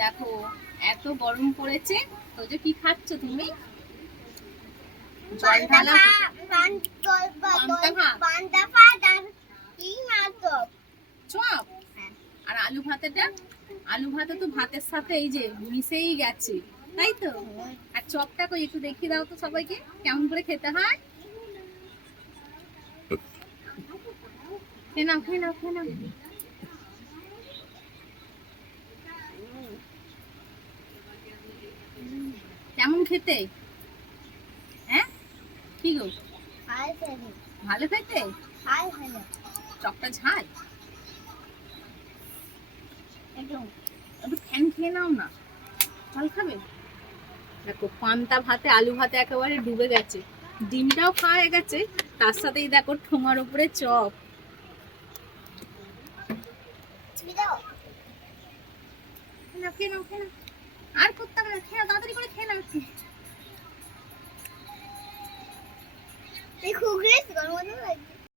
দেখো এত গরম পড়েছে, তো যে কি খাচ্ছ তুমি? জল ঢালা চপ আর আলু ভাতেটা, আলু ভাতে তো ভাতের সাথে এই যে মিশেই গেছে, তাই তো? আর চপটা কই একটু দেখিয়ে দাও তো সবাইকে কেমন করে খেতে হয়। খেয়ে নাও খেয়ে নাও খেয়ে নাও। কেমন খেতে? হ্যাঁ কি গো, ভালো খেতে? চপটা ঝাল, একটু ফ্যান খেয়ে নাও না, ঝাল খাবে? দেখো পান্তা ভাতে আলু ভাতে একেবারে ডুবে গেছে, ডিমটাও খাওয়া হয়ে গেছে, তার সাথেই দেখো ঠোঙার উপরে চপ। খেয়ে নাও খেয়ে নাও, আর করতাম না, খেয়ে নাও তাড়াতাড়ি করে খেয়ে নাও একটু। খুব গরম লাগছে।